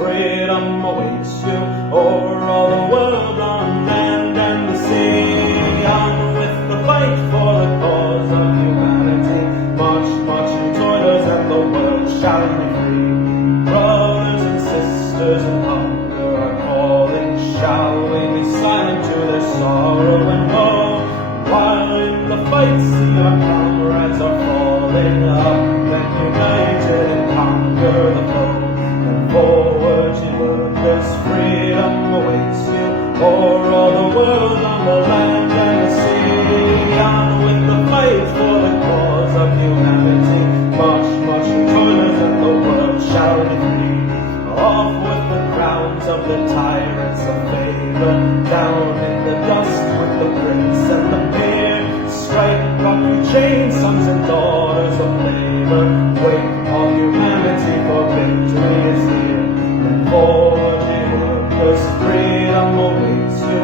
freedom awaits you over all the world, on land and the sea. On with the fight for the cause of humanity. March, marching toilers, and the world shall be free. Brothers and sisters in hunger are calling. Shall we be silent to their sorrow and woe? While in the fight see our comrades are falling up and united and conquer the foe. And forward, you workers, freedom awaits you o'er all the world, on the land and the sea. On with the fight for the cause of humanity. March, marching toilers, and the world shall be free. Off with the crowns of the tyrants of favor, down in the dust with the prince and the peer. Strike off your chains, sons and daughters of labor. Wake all humanity, for victory is here. And forward, ye workers, freedom awaits you.